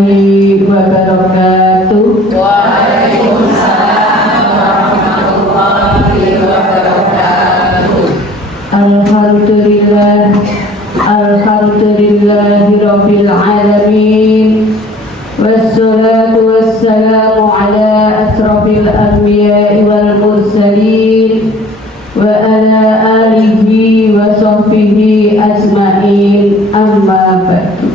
warahmatullahi wabarakatuh. Waalaikumsalam warahmatullahi wabarakatuh. Alhamdulillahirabbil alamin. Wassalatu wassalamu ala asrofil anbiya'i wal mursalin wa ala alihi wa sahbihi ajma'in, amma ba'du.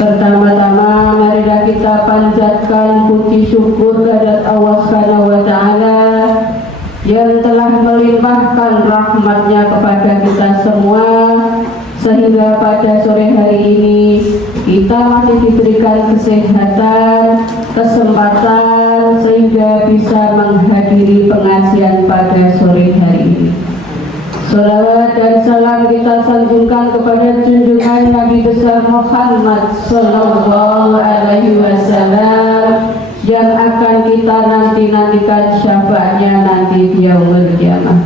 Pertama-tama marilah kita panjatkan puji syukur kehadirat Allah Subhanahu wa taala yang telah melimpahkan rahmatnya kepada kita semua, sehingga pada sore hari ini kita masih diberikan kesehatan, kesempatan, sehingga bisa menghadiri pengajian pada sore hari ini. Salawat dan salam kita sanjungkan kepada junjungan Nabi besar Muhammad Sallallahu Alaihi Wasallam yang akan kita nantikan syafaatnya nanti di yaumul qiyamah.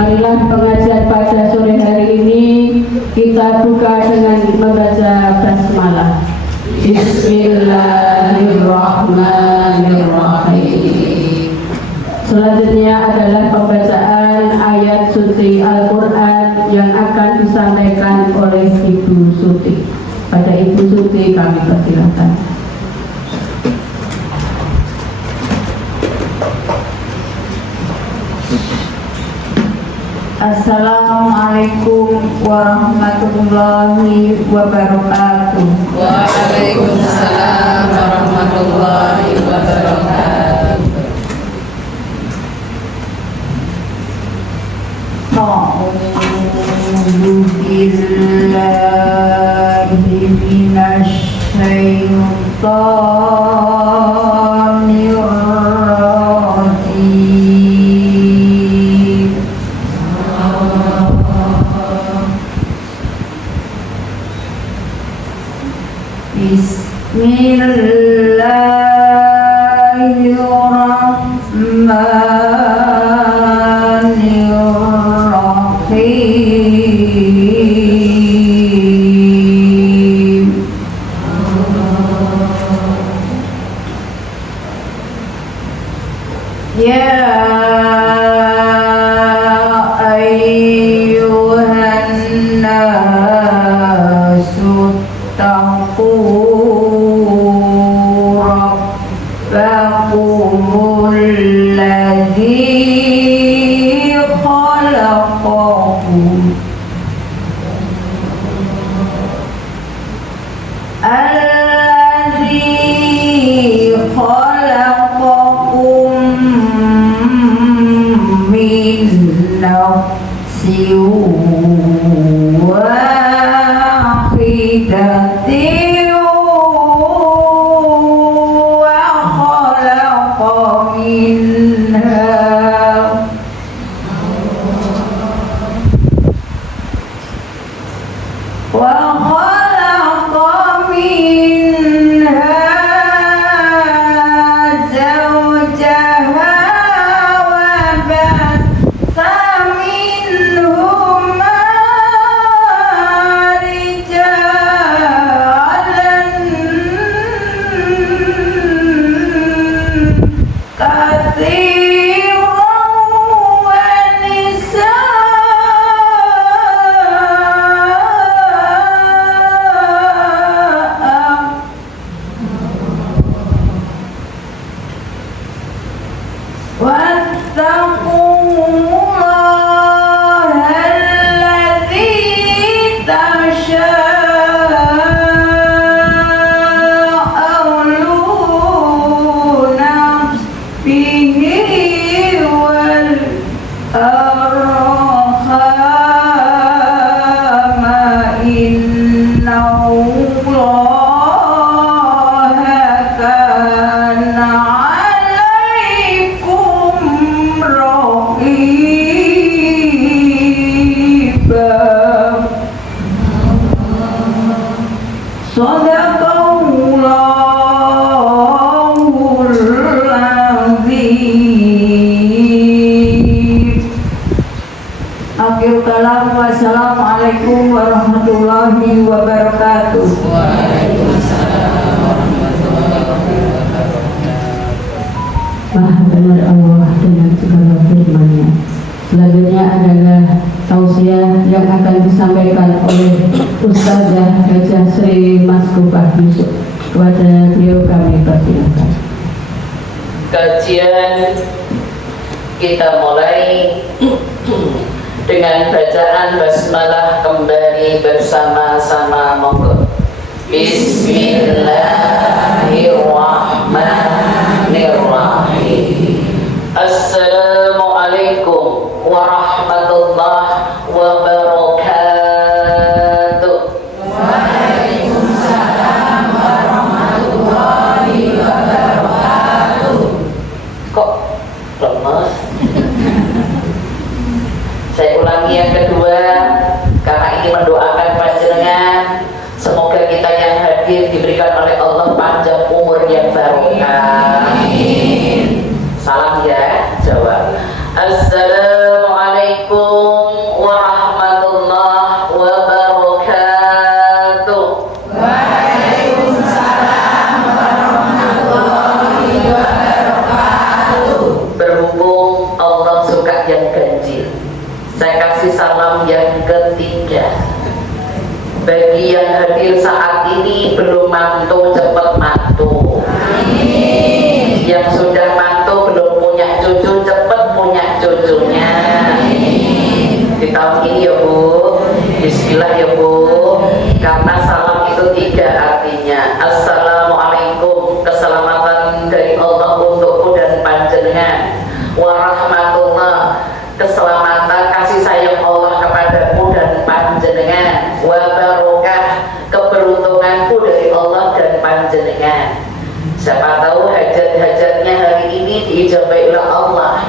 Marilah pengajian pada sore hari ini kita buka dengan membaca basmalah. Bismillahirrahmanirrahim. Selanjutnya adalah pembacaan ayat suci Al-Quran yang akan disampaikan oleh Ibu Suti. Pada Ibu Suti kami persilakan. Assalamualaikum warahmatullahi wabarakatuh. Waalaikumsalam warahmatullahi wabarakatuh. A'udzu billahi minasy syaithanir rajim. Bismillahirrahmanirrahim. Ya ayyuhan nasu taqu rabbakumul ladzi khalaqakum min nafsin wahidatin wa khalaqa minha زوجها وبث منهما Selanjutnya adalah tausiah yang akan disampaikan oleh Ustazah Hajah Sri Maskubah Yusuf. Kepada beliau kami persilakan. Kajian kita mulai dengan bacaan basmalah kembali bersama-sama, monggo. Bismillahirrahmanirrahim. Assalamualaikum warahmatullahi wabarakatuh. Waalaikumsalam warahmatullahi wabarakatuh. Kok lemes? Saya ulangi yang kedua, karena ini mendoakan panjenengan. Semoga kita yang hadir diberikan oleh Allah panjang umur yang barokah. Salam ya, jawab. Assalamualaikum warahmatullahi wabarakatuh. Waalaikumsalam warahmatullahi wabarakatuh. Berhubung Allah suka yang ganjil, saya kasih salam yang ketiga. Bagi yang hadir saat ini belum mantu, cepat mantu. Yang sudah mantu belum punya cucu, cepat punya cucunya. Di tahun ini ya Bu, bismillah ya Bu. Karena salam itu tiga artinya. Assalamualaikum, keselamatan dari Allah untukku dan panjenengan. Warahmatullah, keselamatan kasih sayang Allah kepadamu dan panjenengan. Wabarokah, keberuntunganku dari Allah dan panjenengan. Siapa tahu hajat-hajatnya hari ini diijabai oleh Allah.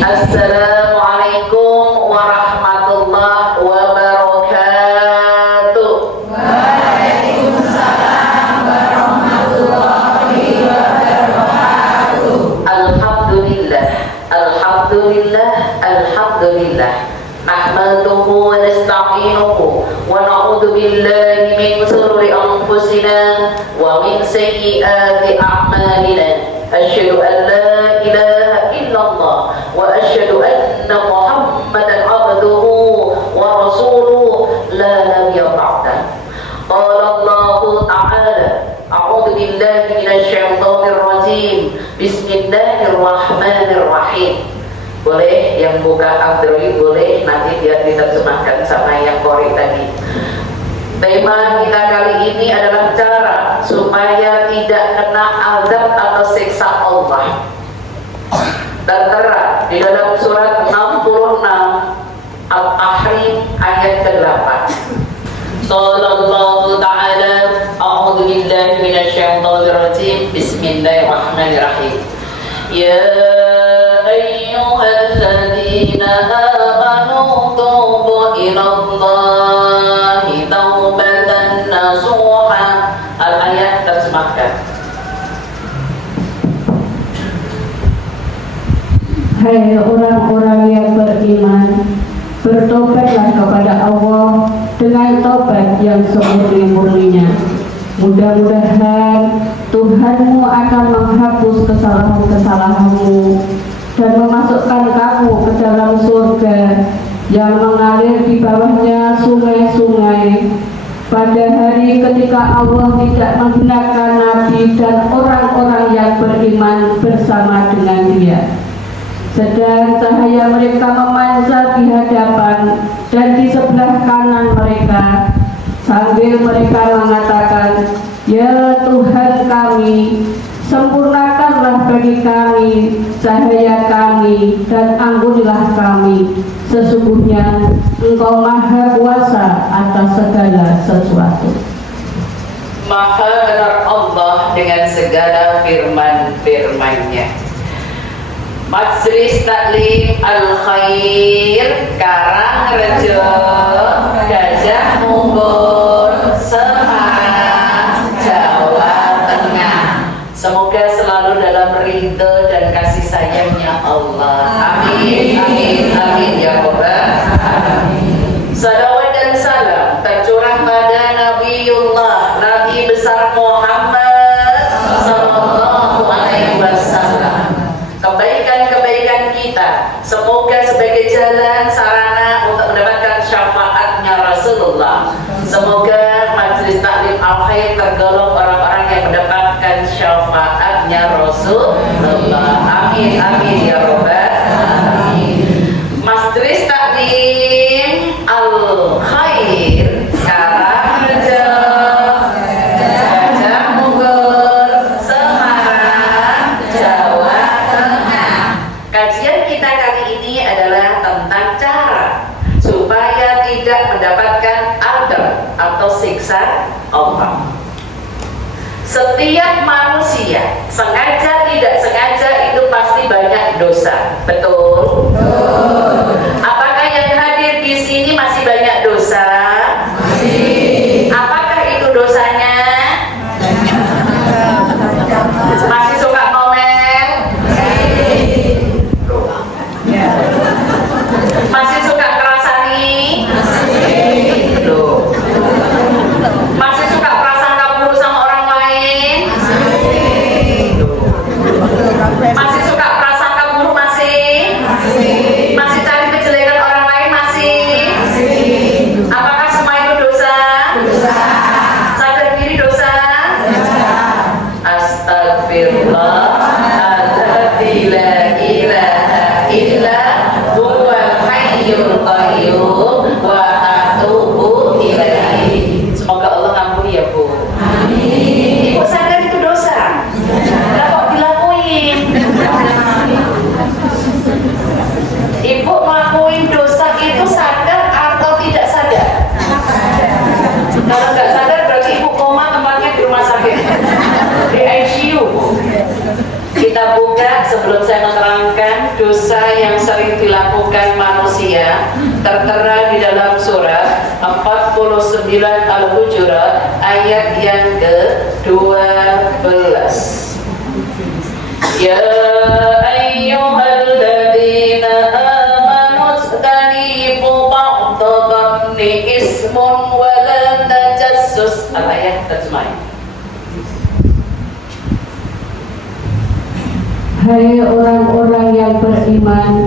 Assalamualaikum warahmatullahi wabarakatuh. Waalaikumsalam warahmatullahi wabarakatuh. Alhamdulillah, alhamdulillah, alhamdulillah. Nahmaduhu wa nasta'inuhu wa na'udzu billahi min shururi anfusina wa min sayyiati a'malina. Asyhadu an la ilaha illallah wa asyhadu anna Muhammadan abduhu wa rasuluhu la nabiyya ba'dah. Qala Allah ta'ala, a'udzu billahi minasy syaithanir rajim. Bismillahirrahmanirrahim. Boleh yang buka Android, boleh nanti biar diterjemahkan sama yang Qori tadi. Tema kita kali ini adalah cara supaya tidak kena azab atau siksa Allah. Tertera di dalam surat 66 Al-Ahrim ayat ke-8. Sallallahu ta'ala, a'udzu billahi minasy syaithanir rajim. Bismillahirrahmanirrahim. Ya ayyuhalladzina amanu tubu ilallahi taubatan nasuha. Al-ayat terjemahkan. Hai orang-orang yang beriman, bertobatlah kepada Allah dengan taubat yang semurni-murninya. Mudah-mudahan Tuhanmu akan menghapus kesalahan-kesalahanmu dan memasukkan kamu ke dalam surga yang mengalir di bawahnya sungai-sungai pada hari ketika Allah tidak menggunakan nabi dan orang-orang yang beriman bersama dengan Dia. Sedang cahaya mereka memancar di hadapan dan di sebelah kanan mereka, sambil mereka mengatakan, Ya Tuhan kami, sempurnakanlah bagi kami cahaya kami dan ampunilah kami. Sesungguhnya Engkau Maha Kuasa atas segala sesuatu. Maha benar Allah dengan segala firman-firman-Nya. Majlis Taklim Al-Khair Karangrejo Gajah Mumbul Semarang, Jawa Tengah. Semoga selalu dalam ridho dan kasih sayangnya Allah. Amin, amin, amin ya Rabbal alamin. Salawat dan salam tercurah pada Nabiullah Nabi besar Muhammad sallallahu alaihi wasallam. Kebaikan-kebaikan kita semoga sebagai tolong orang-orang yang mendapatkan syafaatnya Rasulullah. Amin amin ya robbal alamin. Majelis Taklim Al Khair Karangrejo, Gajah Mungkur, Semarang, Jawa Tengah. Kajian kita kali ini adalah tentang cara supaya tidak mendapatkan adab atau siksa Allah. Setiap manusia, sengaja tidak sengaja, itu pasti banyak dosa. Betul? Apakah yang hadir di sini masih banyak dosa? Masih. Apakah itu dosanya? Masih suka ngomel? Masih suka kerasani? Loh. Masih suka prasangka buruk sama orang lain? Masih suka prasangka buruk? Masih cari kejelekan orang lain? Apakah semua itu dosa? Sadar diri dosa? Astagfirullah, alladzi la ilaha illa huwal hayyul qayyum wa atubu ilaihi. Semoga Allah ngampuni ya Bu. Amin. Ibu sadar itu dosa? Lah kok dilakuin? Ibu ngelakuin dosa itu sadar atau tidak sadar? Kalau nggak sadar berarti ibu koma, tempatnya di rumah sakit, di ICU. Kita buka sebelum saya menerangkan dosa yang sering dilakukan manusia, tertera di dalam surat 49 Al-Hujurat ayat yang ke-12. Ya ayyuhalladzina amanu istanibu ba'dadhanni ismun wa la tajassus. Al-ayat terjemahan. Hai orang-orang yang beriman,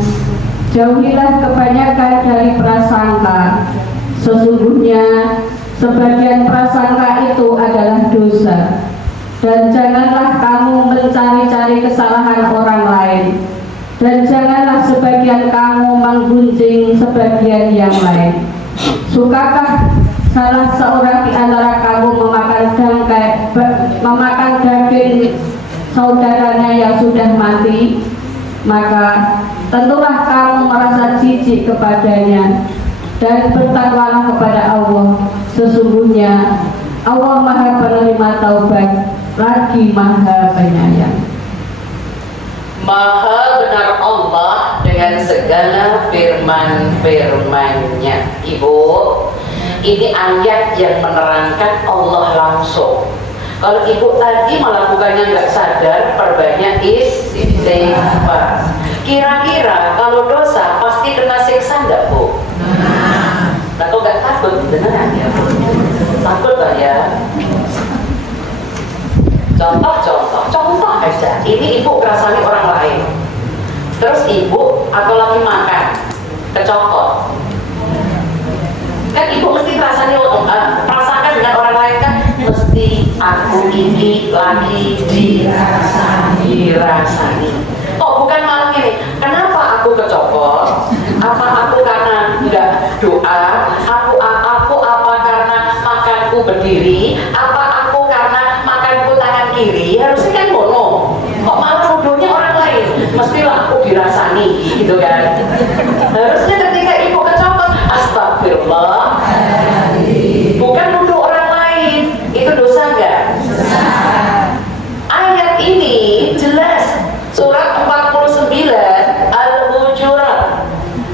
jauhilah kebanyakan dari prasangka. Sesungguhnya sebagian prasangka itu adalah dosa. Dan janganlah kamu mencari-cari kesalahan orang lain. Dan janganlah sebagian kamu menggunjing sebagian yang lain. Sukakah salah seorang di antara kamu memakan daging saudaranya yang sudah mati? Maka tentulah kamu merasa jijik kepadanya, dan bertakwalah kepada Allah. Sesungguhnya Allah Maha Penerima Taubat, lagi Maha Penyayang. Maha benar Allah dengan segala firman-firman-Nya. Ibu, ini ayat yang menerangkan Allah langsung. Kalau ibu tadi melakukannya nggak sadar, perbanyak istighfar. Kira-kira kalau dosa pasti kena siksa nggak Bu? Atau nggak takut? Beneran ya Bu? Takut lah ya. Contoh aja. Ini ibu ngerasani orang lain, terus ibu atau lagi makan kecokot, kan ibu mesti merasakan dengan orang lain kan, mesti aku ini lagi dirasani. Oh bukan malah ini, kenapa aku kecokot? Apa aku karena nggak doa? Aku apa karena makanku berdiri? Apa aku karena makanku tangan kiri? Harusnya kan mono. Kok malah nuduhnya orang lain? Mestilah aku dirasani, gitu kan? Harusnya ketika ibu kecokot, astagfirullah, bukan nuduh orang lain. Itu dosa nggak? Ayat ini jelas, surat 49 Al-Hujurat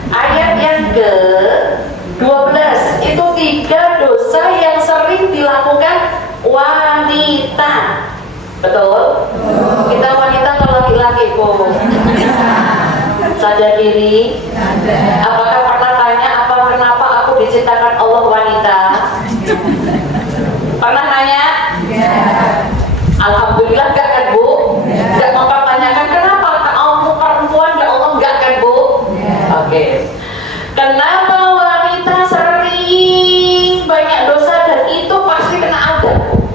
ayat yang ke-12. Itu 3 dosa yang sering dilakukan wanita. Betul? Kita wanita atau laki-laki Bu? Sadar diri? Apakah pernah tanya kenapa aku diciptakan Allah wanita? Pernah nanya? Alhamdulillah enggak kan Bu? Enggak mempertanyakan kenapa kamu perempuan ya Allah, enggak kan Bu? Oke. Kenapa wanita sering banyak dosa dan itu pasti kena adab Bu?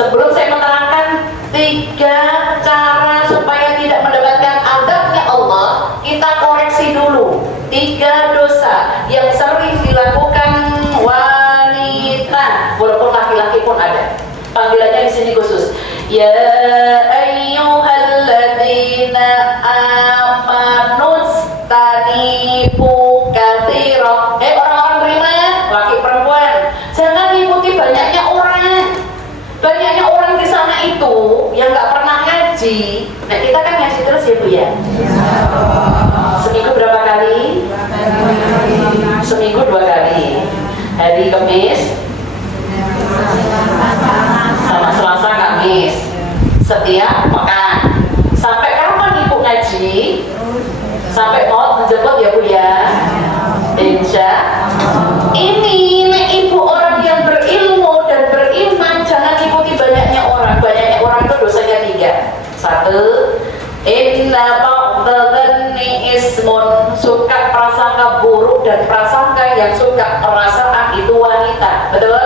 Sebelum saya menerangkan 3 cara supaya tidak mendapatkan azabnya Allah, kita koreksi dulu 3 dosa yang sering dilakukan wanita, walaupun laki-laki pun ada. Panggilannya di sini khusus. Ya ayyuhalladzina amanustanibu katsira. Orang-orang beriman, laki perempuan, jangan ikuti banyaknya orang. Banyaknya orang di sana itu yang nggak pernah ngaji. Nah, kita kan ngaji terus ya Bu ya. Seminggu berapa kali? Seminggu 2 kali. Hari Kamis sama Selasa Kamis. Setiap pekan. Sampai kapan Ibu ngaji? Sampai mau menjemput ya Bu ya. Insya ini nek Ibu orang yang berilmu dan beriman, jangan ikuti banyaknya orang. Banyaknya orang itu dosanya 3. 1, inna ba'dadhanni ismun, suka prasangka buruk dan prasangka yang suka perasaan itu wanita. Betul?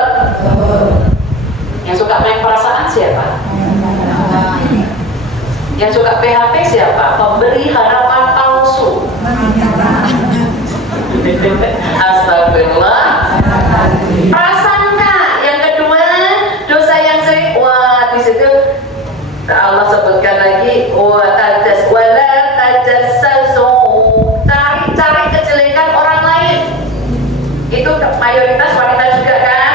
Yang suka main perasaan siapa? Yang suka PHP siapa? Pemberi harapan palsu. Astagfirullah. Prasangka. Yang kedua, dosa yang sering. Wah, di situ Allah sebutkan lagi, wala tajassasu. Cari kejelekan orang lain. Itu mayoritas wanita juga kan?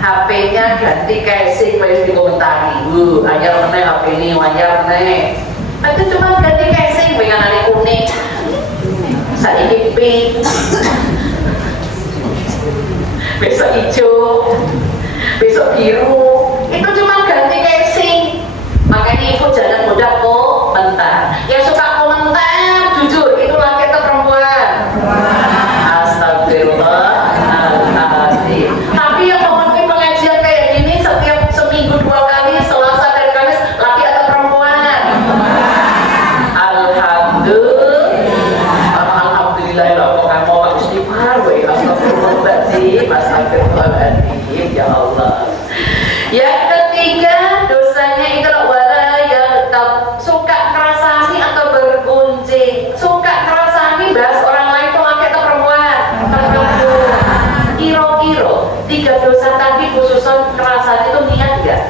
HP-nya ganti casing, wis dikomentari. Anyar meneh HP ini, anyar meneh. Itu cuma ganti casing, pengenane kuning. Saiki pink. Besok hijau, besok biru. Itu cuma ganti casing. Makanya Ibu jangan mudah komentar. Yang suka komentar, jujur, itu laki atau perempuan? Astagfirullahaladzim. Tapi yang mengikuti pengajian kayak gini setiap seminggu 2 kali, Selasa dan Kamis, laki atau perempuan? Alhamdulillah. Astagfirullahaladzim. Ya Allah. Yang ketiga, dosanya itu wala yaghtab, suka ngerasani atau bergunjing. Suka ngerasani, bahas orang lain itu laki atau perempuan? Perempuan. Kira-kira 3 dosa tadi khususan ngerasani itu niat enggak?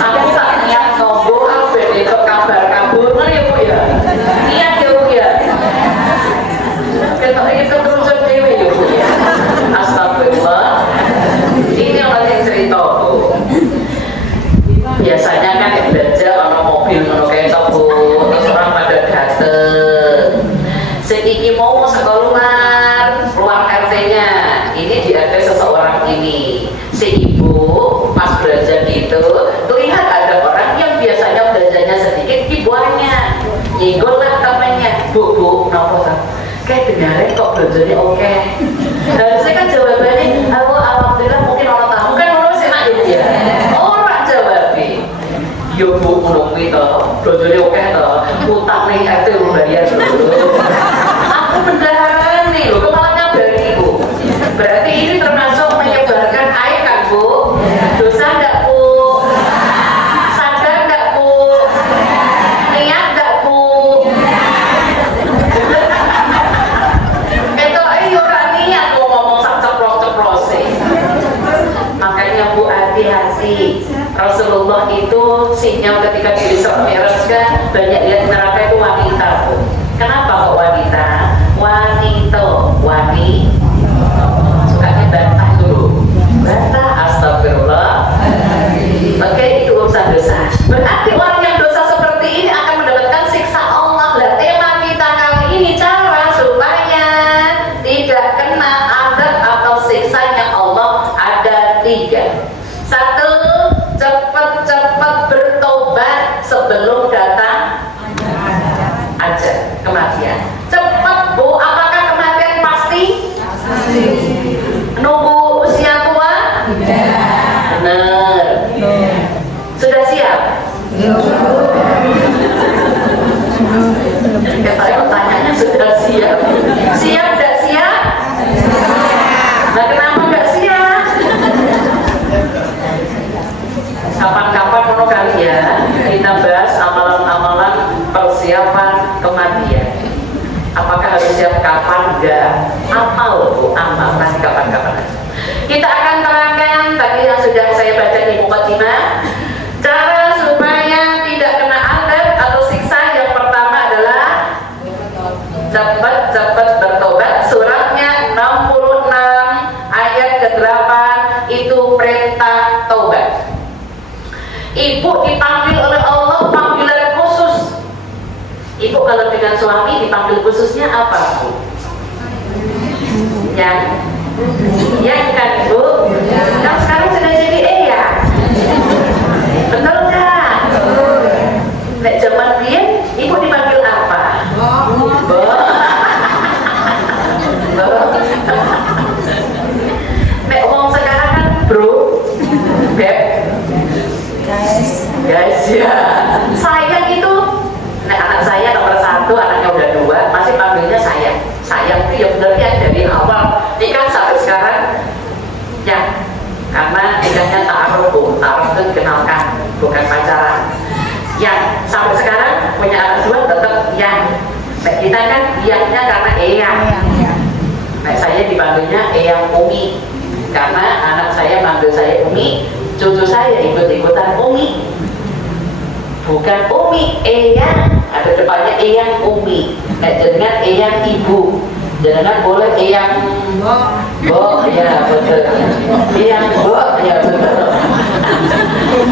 Aku tak niat nunggu apa itu kabar kabur ya Bu ya. Niat ya Bu ya. Itu berunsur dewe ya Bu ya. Astagfirullah. Ini yang lagi cerita Bu. Biasanya kan belanja ono mobil ono kereta Bu, terus orang pada dateng. Sedikit mau sekeluar RT-nya. Ini diada seseorang ini. Si ibu pas belanja gitu, lihat ada orang yang biasanya belanjanya sedikit, ibuannya nyinggol lah temannya. Bu, kenapa sah? Kayak dengarin kok belanjanya oke. Harusnya kan jawabannya, alhamdulillah mungkin orang tamu kan orang sih nak ya. Orang jawabnya, yo Bu menunggu itu, belanjanya oke toh, utang nih itu bayar dulu. Aku mendaharani loh, kemarin nyabari Ibu. Berarti ini termasuk menyebarkan aib kan Bu? Dosa enggak Bu? Sadar enggak Bu? Niat enggak Bu? Itu orang niat mau ngomong sak ceplos-ceplos sih. Makanya Bu hati-hati. Rasulullah itu sinyal ketika dihisab Mi'raj kan banyak lihat neraka itu wanita Bu. Kenapa kok wanita? Wanita sukanya bantah dulu, bantah. Astagfirullah. Oke, itu urusan dosa. Berarti orang yang dosa seperti ini akan mendapatkan siksa Allah. Lah tema kita kali ini cara supaya tidak kena azab atau siksanya Allah ada 3. 1, cepat-cepat bertobat sebelum datang ajal kematian. Cepat Bu, apakah kematian pasti? Nunggu usia tua? Benar. Sudah siap? Saya pertanyaannya sudah siap. Siap tidak siap? Nah, kenapa nggak siap? muslimah. Cara supaya tidak kena azab atau siksa yang pertama adalah cepat-cepat bertobat. Suratnya 66 ayat ke-8 itu perintah taubat. Ibu dipanggil oleh Allah panggilan khusus. Ibu kalau dengan suami dipanggil khususnya apa, Bu? Yang kan, Bu? Kan sekarang sudah jadi ya? Betul nggak? Nek zaman biyen ibu dipanggil apa? Bo. Nek ngomong sekarang kan bro, beb, guys ya. Sayang itu, nek anak saya nomor 1, anaknya udah 2, masih panggilnya sayang. Sayang itu ya benernya dari awal nikah sampai sekarang ya, karena nikahnya ta'aruf, ta'aruf itu dikenalkan, bukan pacaran. Yang sampai sekarang punya anak 2 tetap yang. Nek kita kan yangnya karena eyang. Nek saya dipanggilnya eyang Umi, karena anak saya manggil saya Umi, cucu saya ikut-ikutan Umi. Bukan Umi, eyang, ada depannya eyang Umi. Jangan eyang ibu, jangan boleh eyang Bo, ya betul. Eyang Bo, ya betul.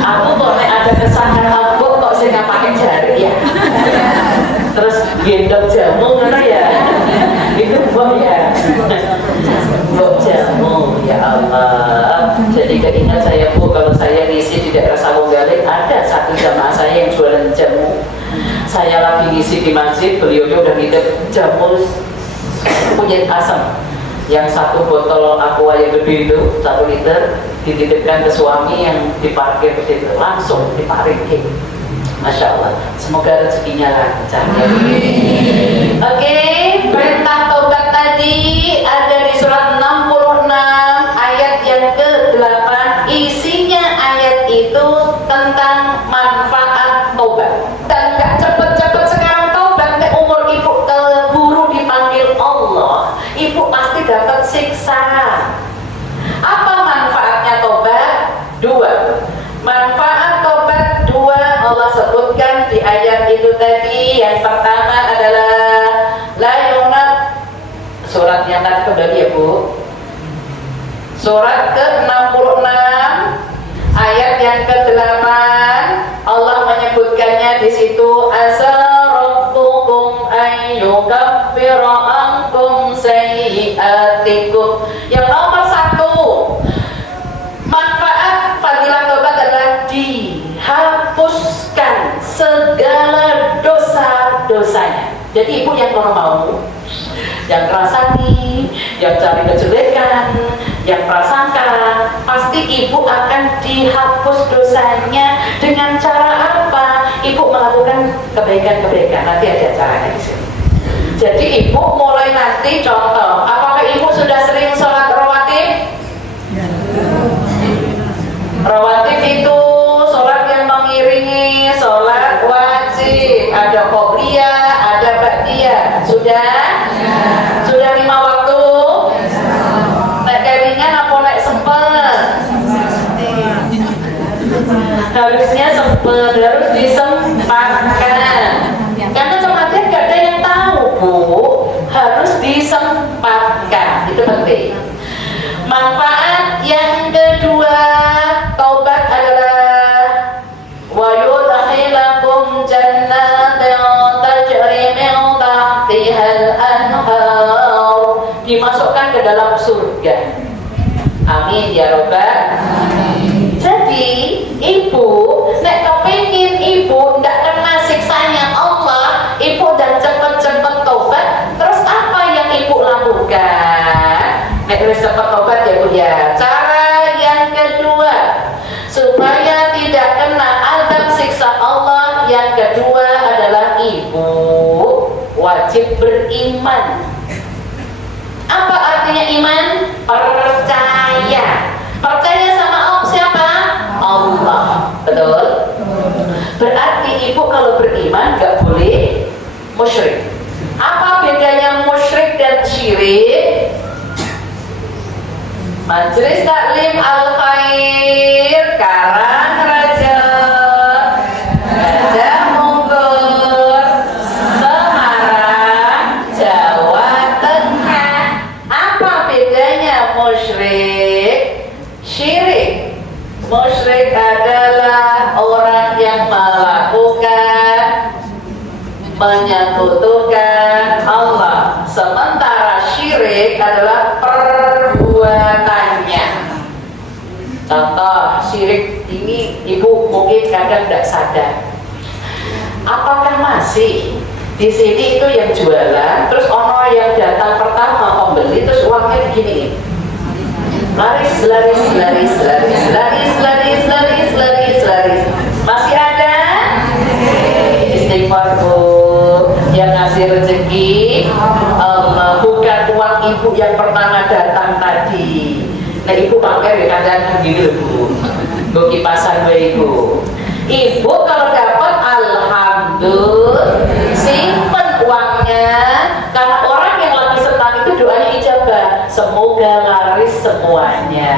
Aku kok ada kesalahan aku kok saya nggak pakai jari ya. Terus gendong jamu kan ya. Itu Bo ya. Bo jamu, ya Allah. Jadi keingat saya, Bu, kalau saya ngisi di daerah Sawonggale, ada satu jamaah saya yang jualan jamu. Saya lagi ngisi di masjid, beliaunya udah nitip jamu kunyit asam. Yang 1 botol aqua yang gede itu 1 liter dititipkan ke suami yang diparkir di situ, langsung diparkir. Masya Allah, semoga rezekinya lancar. Oke, perintah taubat tadi ada di surat 66 ayat yang ke-8. Isinya ayat itu tentang manfaat taubat. Dan gak cepet-cepet sekarang taubat, ke umur ibu keburu dipanggil Allah, ibu pasti dapat siksa. Apa manfaatnya taubat? 2. Manfaat taubat 2 Allah sebutkan di ayat itu tadi. Yang pertama adalah la yunab, surat yang tadi kembali ya, Bu. Surat ke-66 ayat yang ke-8 Allah menyebutkannya di situ, asa rabbukum ayyukaffira ankum sayyi'atikum. Yang nomor 1 manfaat fadilah taubat adalah dihapuskan segala dosa-dosanya. Jadi ibu yang mau, yang kerasani, yang cari kejelekan, yang prasangka, pasti ibu akan dihapus dosanya. Dengan cara apa? Ibu melakukan kebaikan-kebaikan. Nanti ada caranya di sini. Jadi ibu mulai nanti contoh, apakah ibu sudah sering sholat rawatib? Rawatib itu sholat yang mengiringi sholat wajib. Ada qobliyah, ada ba'diyah. Sudah? Sudah 5 waktu? Nek keringan apa nek sempet? Harusnya sempet, harus disempatkan. Karena kematian gak ada yang tahu, Bu. Harus disempatkan, itu penting. Manfaat yang kedua taubat adalah wa yudkhilakum jannatin tajri min tahtihal anhar, dimasukkan ke dalam surga. Amin ya robbal. Jadi ibu nek kepengin ibu ndak kena siksanya Allah, ibu dan cepet-cepet taubat. Terus apa yang ibu lakukan? Nek wis cepet taubat ya Bu ya. Cara yang kedua supaya tidak kena azab siksa Allah, yang kedua adalah ibu wajib beriman. Apa artinya iman? Percaya. Percaya sama Allah siapa? Allah. Betul? Berarti ibu kalau beriman gak boleh musyrik. Apa bedanya musyrik dan syirik? Majelis Taklim Al-Khair Karang Syirik, musyrik adalah orang yang melakukan menyekutukan Allah. Sementara syirik adalah perbuatannya. Contoh syirik ini ibu mungkin kadang tidak sadar. Apakah masih di sini itu yang jualan, terus ono yang datang pertama pembeli, terus uangnya begini, laris, masih ada? Istighfar Bu, yang ngasih rezeki Allah, bukan uang ibu yang pertama datang tadi. Nah ibu pakai kadang begini Bu, Bu kipasan ibu. Ibu kalau dapat alhamdulillah, simpen uangnya, karena orang yang lagi senang itu doanya ijabah, semoga laris semuanya.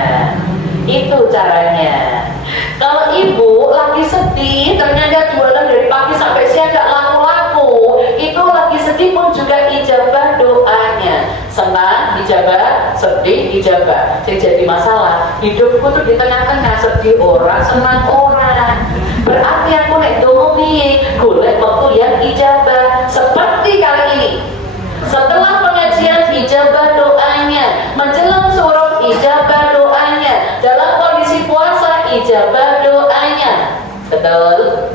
Itu caranya. Kalau ibu lagi sedih, ternyata jualan dari pagi sampai siang gak laku-laku, itu lagi sedih pun juga ijabah doanya. Senang ijabah, sedih ijabah. Jadi masalah hidupku tuh di tengah-tengah, sedih orang, senang orang. Berarti aku nek dongo piye, golek waktu yang ijabah. Seperti kali ini, setelah pengajian ijabah doanya, menjelang suruh ijabah doanya, dalam kondisi puasa ijabah doanya. Betul?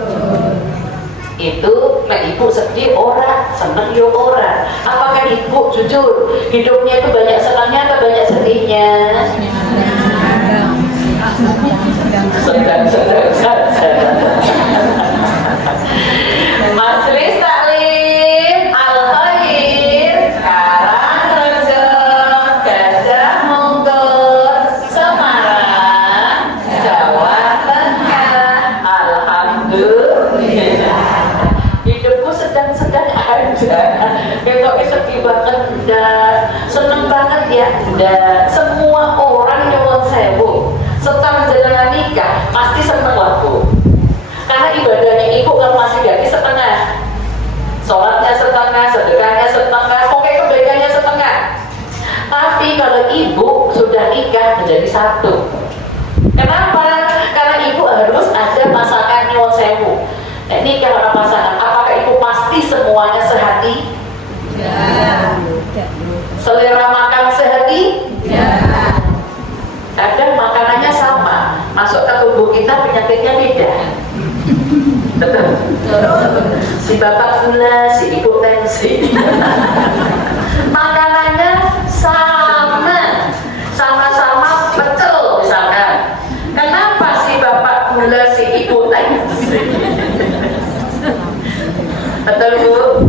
Itu nek ibu sedih orang, seneng yo orang. Apakah ibu jujur hidupnya itu banyak senangnya atau banyak sedihnya? Sedang saja. Mas Riz Taklim Al-Khair Karangrejo Gajah Mungkur Semarang Jawa Tengah. Alhamdulillah hidupku sedang-sedang aja. Besoknya sedih banget enggak, seneng banget ya enggak. Semua orang nyuwun sewu setelah jalanan nikah pasti seneng laku, karena ibadahnya ibu kalau masih gaji setengah, sholatnya setengah, sedekahnya setengah, pokoknya kebaikannya setengah. Tapi kalau ibu sudah nikah menjadi satu. Kenapa? Karena ibu harus ada masakan nyuwun sewu. Nikah sama pasangan, apakah ibu pasti semuanya sehati? Ya. Selera makan sehati? Ya. Kadang makanannya sama, masuk ke tubuh kita penyakitnya beda. Betul? Si bapak gula, si ibu tensi. Makanannya sama, sama-sama pecel misalkan. Kenapa si bapak gula, si ibu tensi? Betul Bu?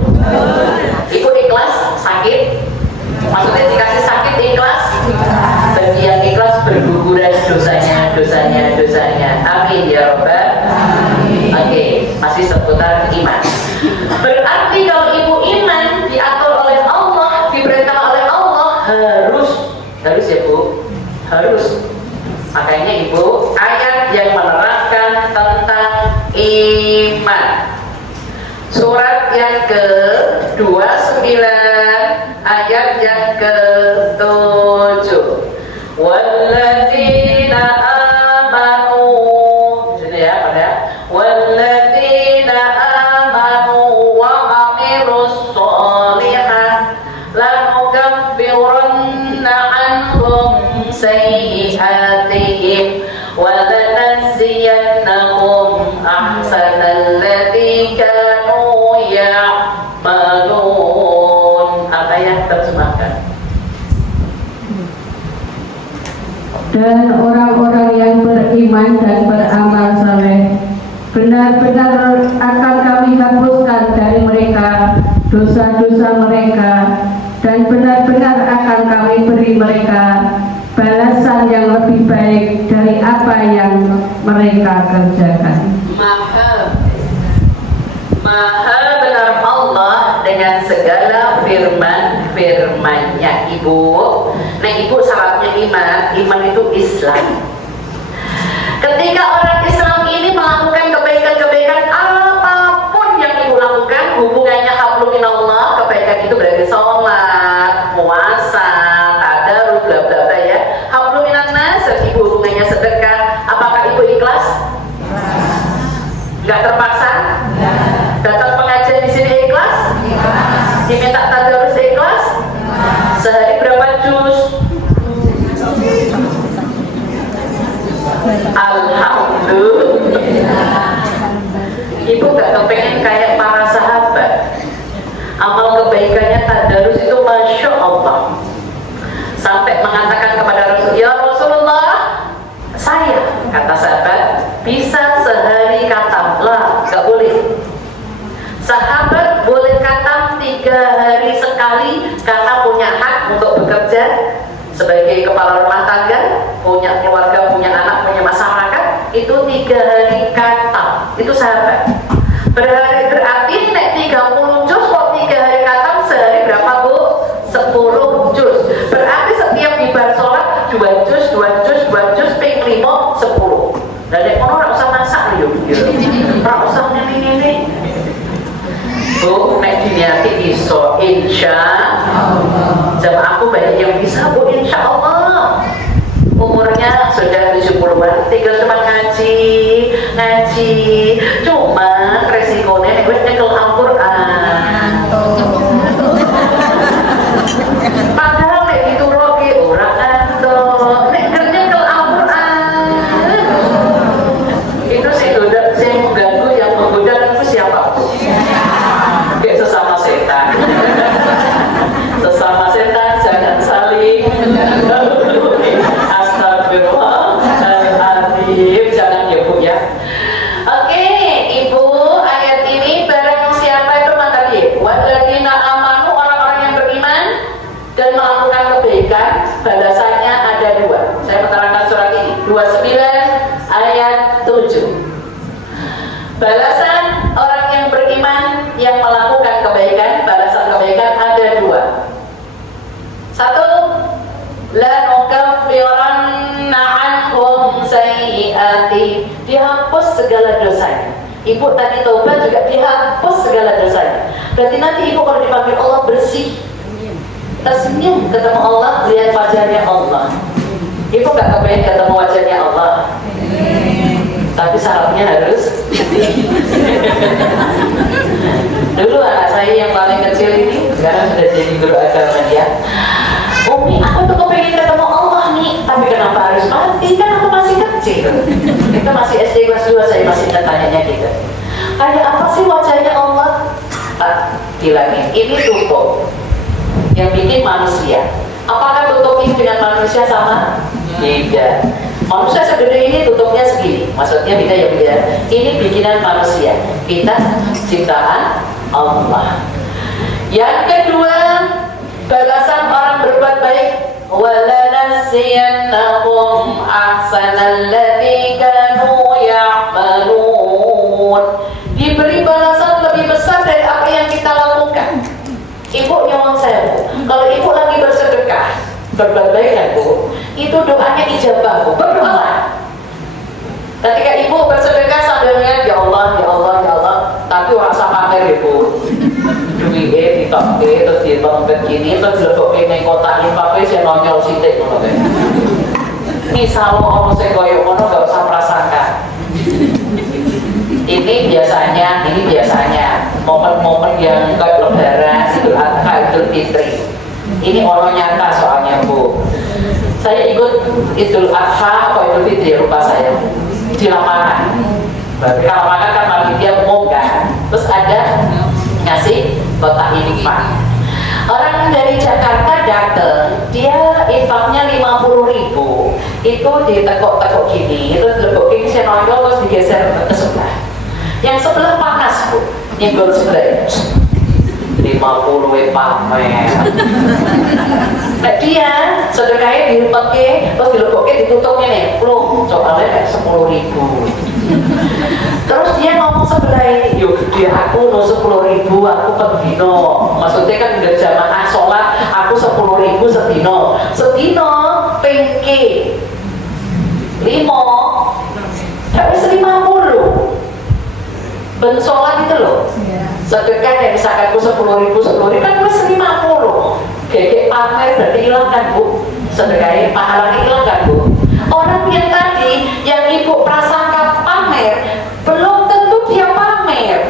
Ibu ikhlas sakit? Maksudnya dikasih sakit ikhlas? Bagi yang ikhlas berguguran dosanya. Amin ya Rabbal. Oke, masih seputar iman. Berarti kalau ibu iman diatur oleh Allah, diperintah oleh Allah, harus ya Bu, harus. Makanya ibu ayat yang menerangkan tentang iman. Surat yang ke-29 ayat yang ke-7. Walladzina amanu, sini ya pada. Walladzina amanu wa amilus sholihat lanukaffiranna anhum sayyi'atihim wa lanajziyannahum ahsanal ladzi kanu ya'malun. Apa yang terjemahkan? Dan orang-orang yang beriman dan beramal saleh benar-benar akan kami hapuskan dari mereka dosa-dosa mereka, dan benar-benar akan kami beri mereka balasan yang lebih baik dari apa yang mereka kerjakan. Maha benar Allah dengan segala firman-firmannya. Ibu, nah ibu syaratnya iman itu Islam. Ketika orang Islam ini melakukan kebaikan-kebaikan apapun yang ibu lakukan, hubungannya hablum minallah, kebaikan itu berarti sholat, puasa, tadarus, bla bla bla ya. Hablum minannas, ibu hubungannya Alhamdulillah. Ibu gak kepengen kayak para sahabat. Amal kebaikannya tadarus itu Masya Allah. Sampai mengatakan kepada Rasul, ya Rasulullah, saya, kata sahabat, bisa sehari katam. Lah, gak boleh. Sahabat boleh katam 3 hari sekali karena punya hak untuk bekerja sebagai kepala rumah tangga, punya keluarga, punya anak, punya masyarakat. Itu 3 hari katam. Itu sahabat. Berarti nek 30 juz kok 3 hari katam, sehari berapa Bu? 10 juz. Berarti setiap dibar sholat 2 juz, 2 juz, 2 juz, ping 5, 10. Dan nek kono ora usah masak lho. Ora usah ini. Bu, nek diniati iso insya Allah. Jamaah aku banyak yang bisa Bu, insya Allah. Umurnya sudah 70-an, tinggal cuma ngaji. Cuma resikonya gue nyekel Al-Quran. Padahal nek dituruki ora ngantuk, nek nyekel Al-Quran. Itu sih goda, sing mengganggu, yang menggoda itu siapa? Kayak sesama setan. Sesama setan jangan saling. Astagfirullahaladzim, jangan ya Bu ya. Oke, Ibu, ayat ini barang siapa itu tadi? Walladzina amanu, orang-orang yang beriman dan melakukan kebaikan, balasannya ada 2. Saya menerangkan surat ini 29 ayat 7. Balasan orang yang beriman yang melakukan kebaikan, balasan kebaikan ada 2. 1, la nukaffiranna anhum sayyi'ati, dihapus segala dosanya. Ibu tadi taubat juga dihapus segala dosanya. Berarti nanti ibu kalau dipanggil Allah bersih, tersenyum ketemu Allah, lihat wajahnya Allah. Ibu gak kepengen ketemu wajahnya Allah, tapi syaratnya harus. Dulu anak saya yang paling kecil ini sekarang sudah jadi guru agama dia. Umi, aku tuh kepengen ketemu Allah nih, tapi kenapa harus mati? Kan aku masih kecil. Itu masih SD kelas 2, saya masih tanya gitu. Kayak apa sih wajahnya Allah? Tak bilangin, ini tutup yang bikin manusia. Apakah tutup ini dengan manusia sama? Tidak. Manusia segede ini tutupnya segini. Maksudnya beda ya beda. Ini bikinan manusia. Kita ciptaan Allah. Yang kedua, balasan orang berbuat baik. وَلَنَجْزِيَنَّهُمْ أَحْسَنَ الَّذِي كَانُوا يَعْمَلُونَ. Diberi balasan lebih besar dari apa yang kita lakukan. Ibu nyuwun sewu, kalau ibu lagi bersedekah, berbuat baik kan Bu, itu doanya ijabah Bu, berdoalah. Ketika ibu bersedekah sambil melihat ya Allah, ya Allah, ya Allah, tapi orang sama pamer ya Bu. Duit ditokke terus ditempet gini terus dilebokke ning kotak infak wis nonyol sithik ngono kae. Misal ono sing koyo ngono gak usah prasangka. Ini biasanya momen-momen yang kayak lebaran, Idul Adha, Idul Fitri. Ini ono nyata soalnya Bu. Saya ikut Idul Adha atau Idul Fitri lupa saya di lapangan. Berarti lapangan kan panitia umum kan. Terus ada ngasih kotak infak. Orang dari Jakarta datang, dia infaknya 50.000. Itu ditekuk-tekuk gini, itu dilebok gini senonyol terus digeser ke sebelah. Yang sebelah panas Bu, nyenggol sebelah 50 pamer. Nah dia sedekahnya dilepeke, terus dileboknya ditutupnya nih, plung, soalnya kayak 10.000. Terus dia ngomong sebelah ini, yuk dia aku no 10.000, aku per dino. Maksudnya kan udah jamaah sholat, aku 10.000 sedino. Sedino pengke 5, tapi 50. Ben sholat itu loh. Sedekah yang misalkan aku 10.000 kan gue 50. Kayak pamer berarti hilang kan Bu. Sedekahnya pahalanya hilang kan Bu. Orang yang tadi yang ibu prasangka pamer, belum tentu dia pamer.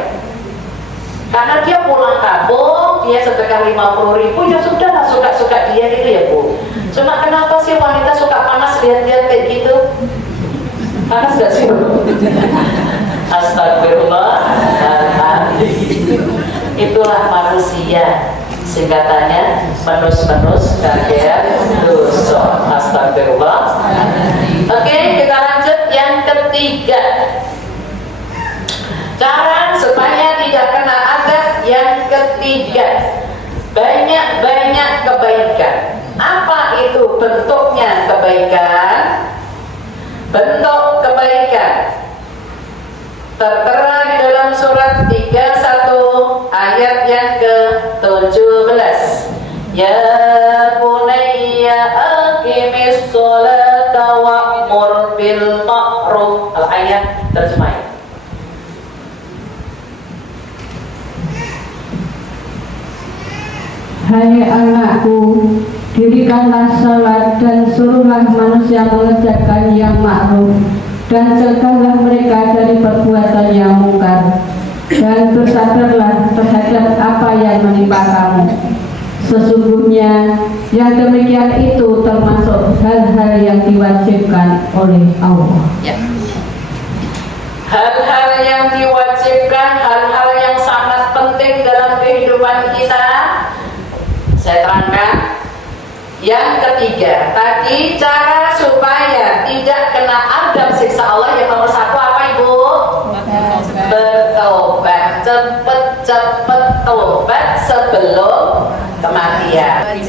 Karena dia pulang kampung, dia sedekah 50.000, ya sudah lah, suka-suka dia gitu ya Bu. Cuma kenapa sih wanita suka panas lihat-lihat kayak gitu? Panas gak sih? Astagfirullahaladzim. Itulah manusia, singkatannya menus-menus kaget dosa. Astagfirullah. Oke, kita lanjut yang ketiga. Cara supaya tidak kena adab yang ketiga, banyak-banyak kebaikan. Apa itu bentuknya kebaikan? Bentuk kebaikan tertera di dalam surat 31 ayat yang ke-17. Ya bunayya aqimis sholata wa'mur bil ma'ruf. Al-ayat terjemahnya. Hai anakku, dirikanlah salat dan suruhlah manusia mengerjakan yang ma'ruf, dan cegahlah mereka dari perbuatan yang mungkar, dan bersabarlah terhadap apa yang menimpa kamu. Sesungguhnya yang demikian itu termasuk hal-hal yang diwajibkan oleh Allah. Ya. Hal-hal yang diwajibkan, hal-hal yang sangat penting dalam kehidupan kita. Saya terangkan. Yang ketiga, tadi cara supaya tidak kena adab siksa Allah yang nomor satu apa Ibu? Bertobat. Cepet-cepet tobat sebelum kematian.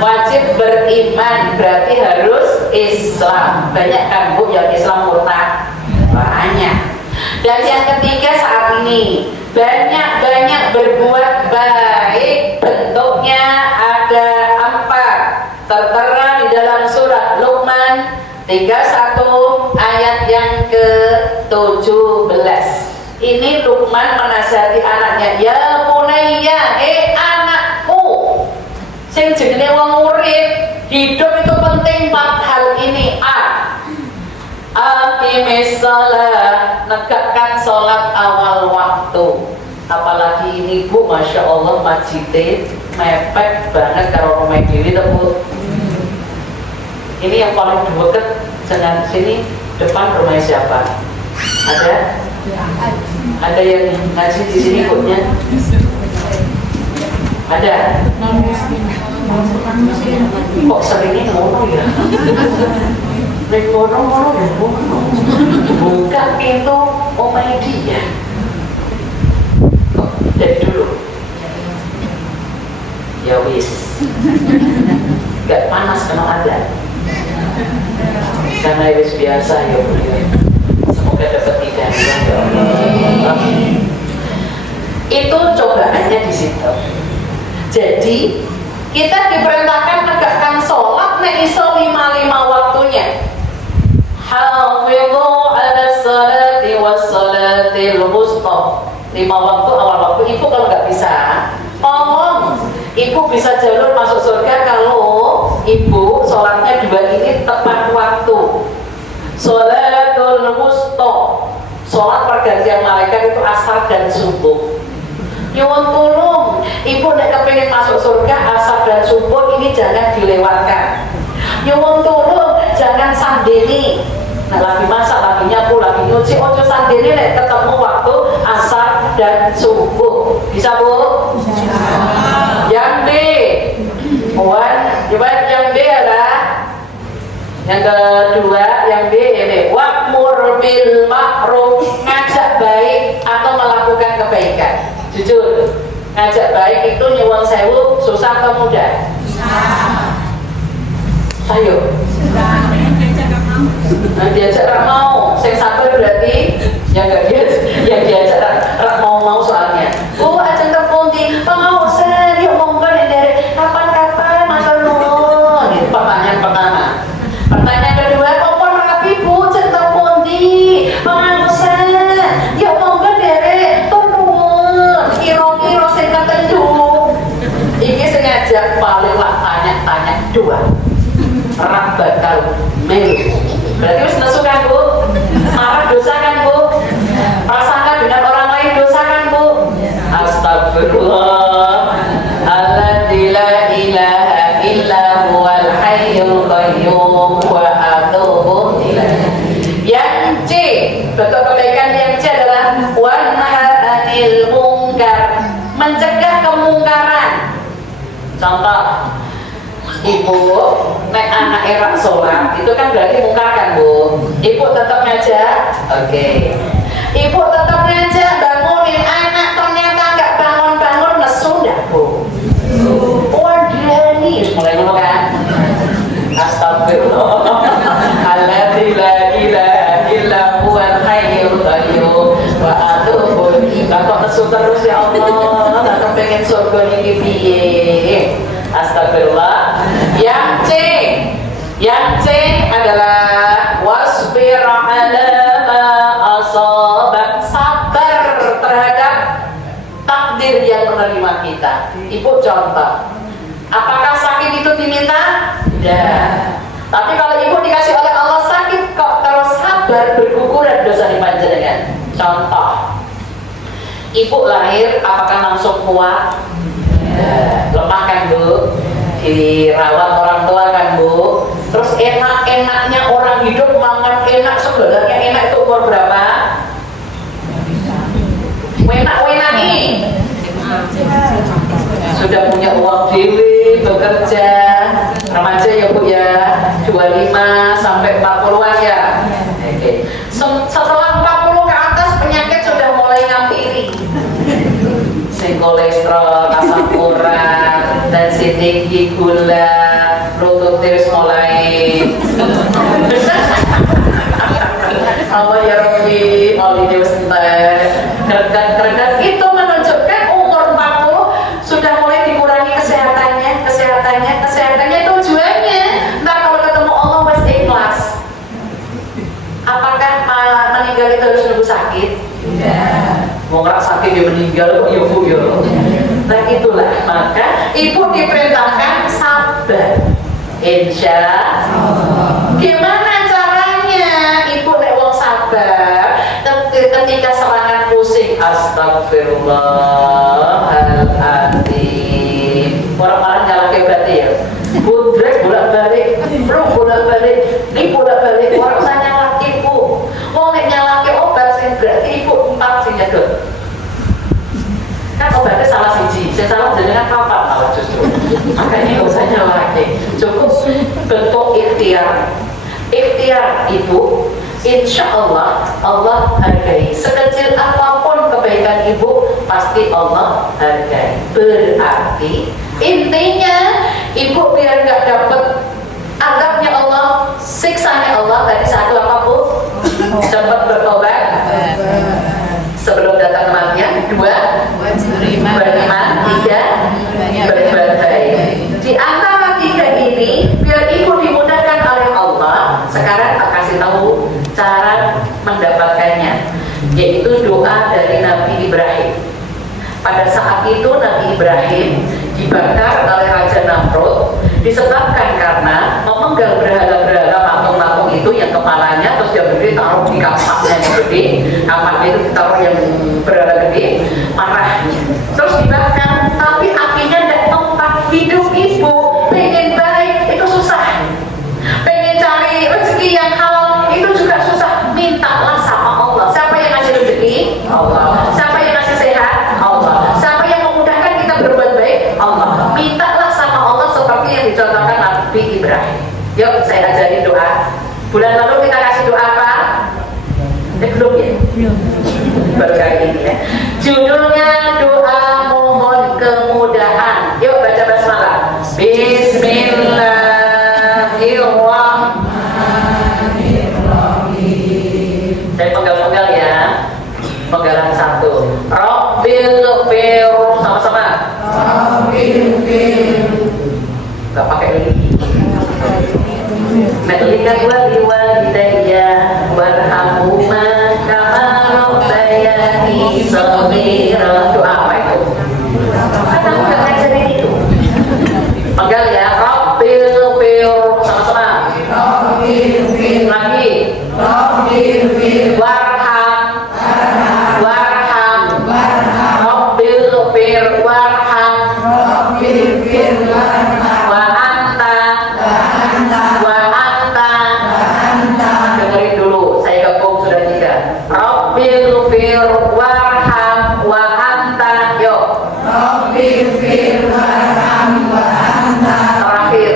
Wajib beriman, berarti harus Islam. Banyak kan Bu yang Islam murtad? Banyak. Dan yang ketiga saat ini, banyak-banyak berbuat baik. Bentuknya ada 4, tertera di dalam surat Luqman 31 ayat yang ke-17. Ini Luqman menasihati anaknya, ya bunayya, anakku, sing jenenge wong urip, hidup itu penting 4 hal ini. Aqimis shalah, negakkan sholat awal waktu. Apalagi ini Bu, Masya Allah masjidnya mepet banget kalau rumah dewi Bu. Ini yang paling dekat dengan sini, depan rumah siapa? Ada? Ada yang ngaji di sini Bu-nya? Ada? Kok seringnya ngono ya? Ngono ya, buka pintu omah dia. Dari dulu ya wis gak panas kalau ada karena wis biasa ya Bu. Semoga dapat hidayah ya Allah. Itu cobaannya di situ. Jadi kita diperintahkan tegakkan sholat nek iso 5 waktunya. Hafidhu ala salati was salatil wusta. 5 waktu, awal waktu. Ibu kalau nggak bisa tolong ibu bisa jalur masuk surga kalau ibu sholatnya 2 ini tepat waktu. Sholatul wusta, sholat pergantian malaikat itu asar dan subuh. Nyuwun tulung ibu nek kepengin masuk surga, asar dan subuh ini jangan dilewatkan. Nyuwun tulung jangan sandeni. Nah, lagi masak, lagi nyapu, lagi nyuci, ojo sandini nek ketemu waktu asar dan subuh. Bisa Bu? Bisa. Yang D, yang D adalah yang kedua, yang D ini wa'mur bil ma'ruf, ngajak baik atau melakukan kebaikan. Jujur, ngajak baik itu nyuwun sewu susah atau mudah? Ayo. Nah, diajak rak mau, saya sabar berarti ya enggak diajak rak mau soalnya. Bu ajeng kepundi, pengawasan yuk monggo dari kapan-kapan matur nuwun. Gitu pertanyaan pertama. Pertanyaan kedua, kompon rapi Bu ajeng kepundi, pengawasan yuk monggo dari tur nuwun. Kira-kira sing ketentu. Iki sengaja paling lah tanya-tanya 2. Rak bakal melu. Berarti wis nesu kan Bu? ibu nek anak era sholat itu kan berarti mungkar kan Bu. Ibu tetap ngajak, oke. Ibu tetap ngajak bangunin anak, ternyata nggak bangun-bangun nesu dah Bu. Waduh, mulai dulu kan. Astagfirullah. Alladzi la ilaha illa huwal hayyul qayyum wa atubu ilaih. Kok nesu terus ya Allah, tak pengen surga niki piye. Astagfirullah. Yang C adalah wasbir ala ma asabak, sabar terhadap takdir yang menerima kita. Ibu contoh, apakah sakit itu diminta? Tidak. Tapi kalau ibu dikasih oleh Allah sakit kok terus sabar, berguguran dosa di panjenengan. Contoh, ibu lahir apakah langsung kuat? Lemah kan Bu? Dirawat orang tua kan Bu? Terus enak-enaknya orang hidup makan enak, sebenarnya enak itu umur berapa? Enak-enak nih sudah punya uang dewi, bekerja, remaja ya Bu ya, 25 sampai 40-an ya. Oke. Setelah 40 ke atas penyakit sudah mulai ngampiri. Kolesterol, asam urat, tensi tinggi, gula, lutut terus mulai. Allah ya Rabbi, all ini sebentar. Kerekat itu menunjukkan umur 40 sudah mulai dikurangi kesehatannya tujuannya. Ntar kalau ketemu Allah wes ikhlas. Apakah meninggal itu harus nunggu sakit? Tidak. Mau ngerak sakit dia meninggal kok ya Bu ya. Nah itulah maka ibu diperintahkan sabar. Insya Allah. Gimana caranya ibu nek wong sabar ketika serangan pusing? Astagfirullahaladzim. Orang malah nyala berarti ya. Budrek bolak-balik, ini bolak-balik. Orang usah nyalake Bu. Wong nek nyalake obat sing berarti ibu empat sing nyedot. Kan obatnya salah siji, saya salah jenengan kapan malah justru. Makanya nggak usah nyalake. Cukup bentuk ikhtiar. Ikhtiar ibu, insya Allah Allah hargai. Sekecil apapun kebaikan ibu, pasti Allah hargai. Berarti intinya ibu biar nggak dapet azabnya Allah, siksanya Allah. Tadi satu apa Bu? Cepat bertobat sebelum datang kematian. Dua, beriman. Tiga, berbuat baik. Di antara tiga ini biar ibu dimudahkan oleh Allah. Sekarang tak kasih tahu cara mendapatkannya, yaitu doa dari Nabi Ibrahim. Pada saat itu Nabi Ibrahim dibakar oleh Raja Namrud disebabkan karena memenggal berhala-berhala patung-patung itu yang kepalanya terus dia gede taruh di kampaknya yang gede, kampaknya itu ditaruh yang berhala gede, marahnya terus dibakar. Tapi apinya tidak tempat hidup ibu. Pengen baik itu susah, pengen cari rezeki yang halal itu juga susah. Mintalah sama Allah. Siapa yang ngasih rezeki? Allah. Siapa yang ngasih sehat? Allah. Siapa yang memudahkan kita berbuat baik? Allah. Mintalah sama Allah seperti yang dicontohkan Nabi Ibrahim. Yuk saya ajarin doa. Bulan lalu kita kasih doa apa? Belum ya? Baru kali ini ya. Judulnya doa mohon kemudahan. Yuk baca basmalah. Bismillahirrahmanirrahim. Saya pegang-pegang ya. Penggalan satu. Rabbil fir, sama-sama. Rabbil fir. Gak pakai ini. Melihat wali-walidayya warhamhuma kama rabbayani shaghira. Doa apa itu? Kan aku gak ngajarin itu. Pegang ya. Rabbil fir, sama-sama. Rabbil fir. Lagi. Rabbil fir. Warham. Rabbil fir warham. Rabbil fir warham. Wa anta. Dengerin dulu, saya gabung sudah tiga. Rabbil fir warham wa anta. Yuk. Rabbil fir warham wa anta. Terakhir.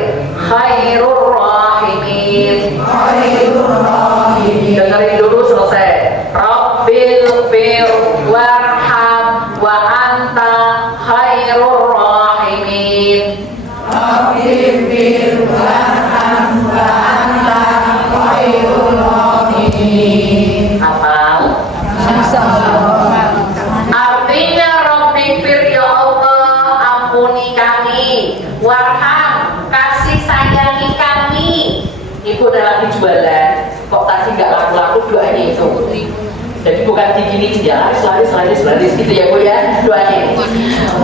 doanya itu. Jadi bukan gini dia laris gitu ya Bu ya, doanya ini.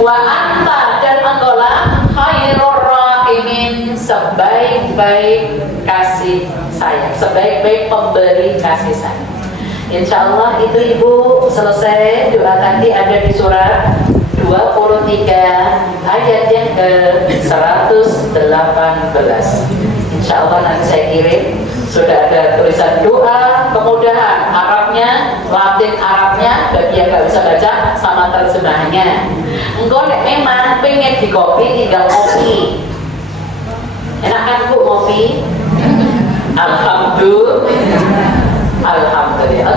Wa anta, dan engkaulah khairur rahimin, sebaik-baik kasih sayang, sebaik-baik pemberi kasih sayang. Insya Allah itu Ibu selesai doa tadi ada di surat 23 ayat yang ke 118. Insya Allah nanti saya kirim, sudah ada tulisan doa kemudahan Arabnya, Latin Arabnya bagi yang nggak bisa baca, sama terjemahnya. Engkau memang pengen di kopi, tinggal kopi. Enak kan Bu kopi? Alhamdulillah.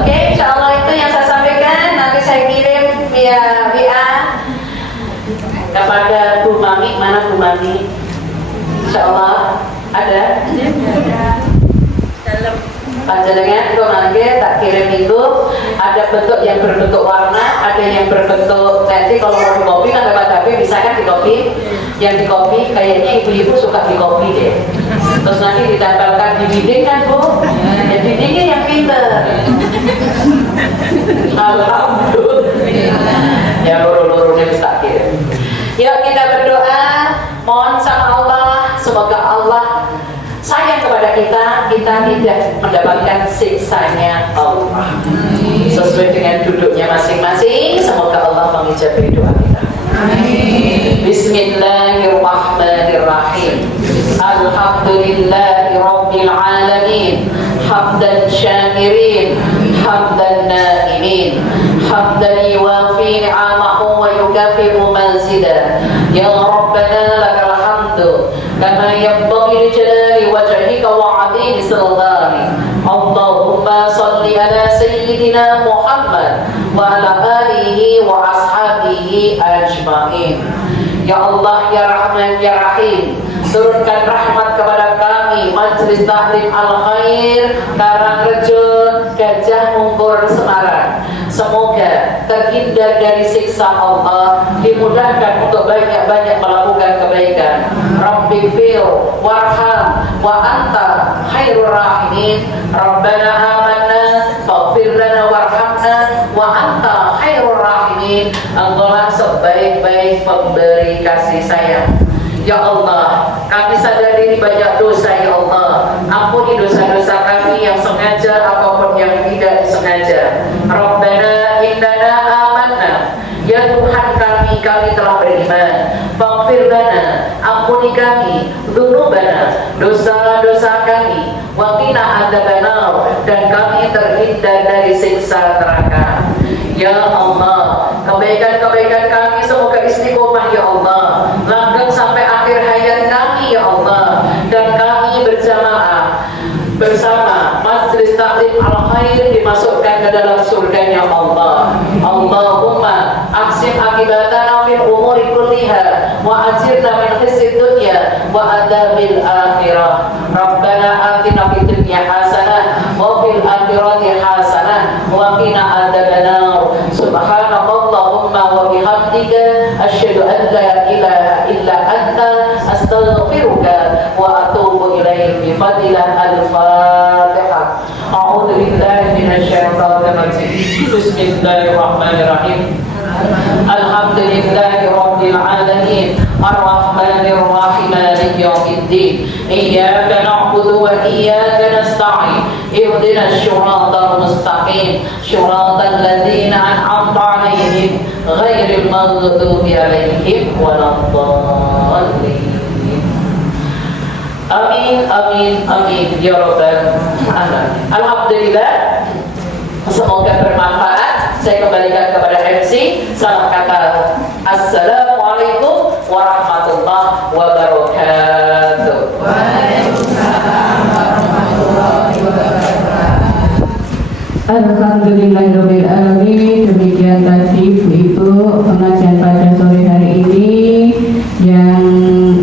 Oke, insya Allah itu yang saya sampaikan. Nanti saya kirim via WA kepada Bu Mami. Mana Bu Mami? Insya Allah ada. Panjenengan itu nanti tak kirim itu ada bentuk yang berbentuk warna, ada yang berbentuk nanti kalau mau di kopi kan lewat HP bisa kan di kopi. Yang di kopi kayaknya ibu-ibu suka di kopi deh. Terus nanti ditempelkan di dinding kan Bu? Ya dindingnya yang pinter. Alhamdulillah. Ya loro-loronya bisa kirim. Yuk kita berdoa, mohon sama Allah, semoga Allah sayang kepada kita tidak mendapatkan siksanya Allah. Sesuai dengan duduknya masing-masing, semoga Allah mengijabahi doa kita. Amin. Bismillahirrahmanirrahim. Alhamdulillahi rabbil alamin. Hamdan syakirin, hamdan naimin, hamdan yuwafi ni'amahu wa yukafi'u manzidah. Ya Rabbana lakal hamdu kama yanbaghi li jalali wajhika wa 'azimi sultanik. Allahumma salli ala sayyidina Muhammad wa ala alihi wa ashabihi ajma'in. Ya Allah, ya Rahman, ya Rahim, turunkan rahmat kepada kami Majelis Tahlim Al-Khair Karangrejo Gajah Mungkur Semarang. Semoga terhindar dari siksa Allah, dimudahkan untuk banyak-banyak melakukan kebaikan. Rabbighfir warham wa anta khairur rahimin. Rabbana amanna faghfir lana warhamna wa anta khairur rahimin. Engkaulah sebaik-baik pemberi kasih sayang. Ya Allah, kami sadari banyak dosa ya Allah. Ampuni dosa-dosa kami yang sengaja ataupun yang tidak disengaja. Rabbana innana amanna. Ya Tuhan kami telah beriman. Faghfir lana, ampuni kami, dzunubana, dosa-dosa kami, wa qina adzabannar, dan kami terhindar dari siksa neraka. Ya Allah, kebaikan-kebaikan kami semoga istiqomah ya Allah, langgeng sampai akhir hayat kami ya Allah, dan kami berjamaah bersama Majelis Tahlim Al-Khair dimasukkan ke dalam surganya Allah. Allahumma ahsin akibatana fil umuri kulliha wa ajirna min khizyid dunya wa adzabil akhirah. Rabbana atina fid dunya hasanah wa fil akhirati hasanah wa qina adzabannar. Subhanallahumma wa bihamdika asyhadu an la ilaha illa anta astaghfiruka wa atubu ilaik. Bi fadilah al-Fatihah. A'udzu billahi minasy syaithanir rajim. Bismillahirrahmanirrahim. Alhamdulillahi rabbil alamin. Ar-Rahmanir Rahim. Maliki yaumiddin. Iyyaka na'budu wa iyyaka nasta'in. Ihdinas siratal mustaqim. Siratal ladzina an'amta 'alaihim ghairil maghdubi 'alaihim waladdallin. Amin, amin, amin, ya Rabbal alamin. Alhamdulillah, semoga bermanfaat. Saya kembalikan kepada MC. Salam kata Assalamualaikum warahmatullahi wabarakatuh. Waalaikumsalam warahmatullahi wabarakatuh. Alhamdulillahirabbil alamin. Demikian tadi Ibu pengajian pada sore hari ini yang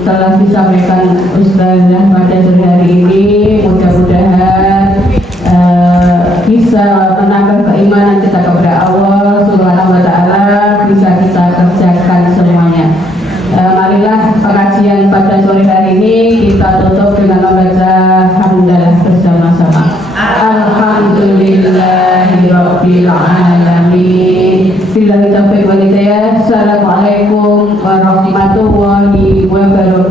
telah disampaikan Ustazah pada sore hari ini. Mudah-mudahan bisa menambah keimanan kita kepada Allah Subhanahu wa Ta'ala, bisa kita kerjakan semuanya. Marilah pengajian pada sore hari ini kita tutup dengan membaca hamdalah bersama-sama. Alhamdulillah. Assalamualaikum warahmatullahi wabarakatuh.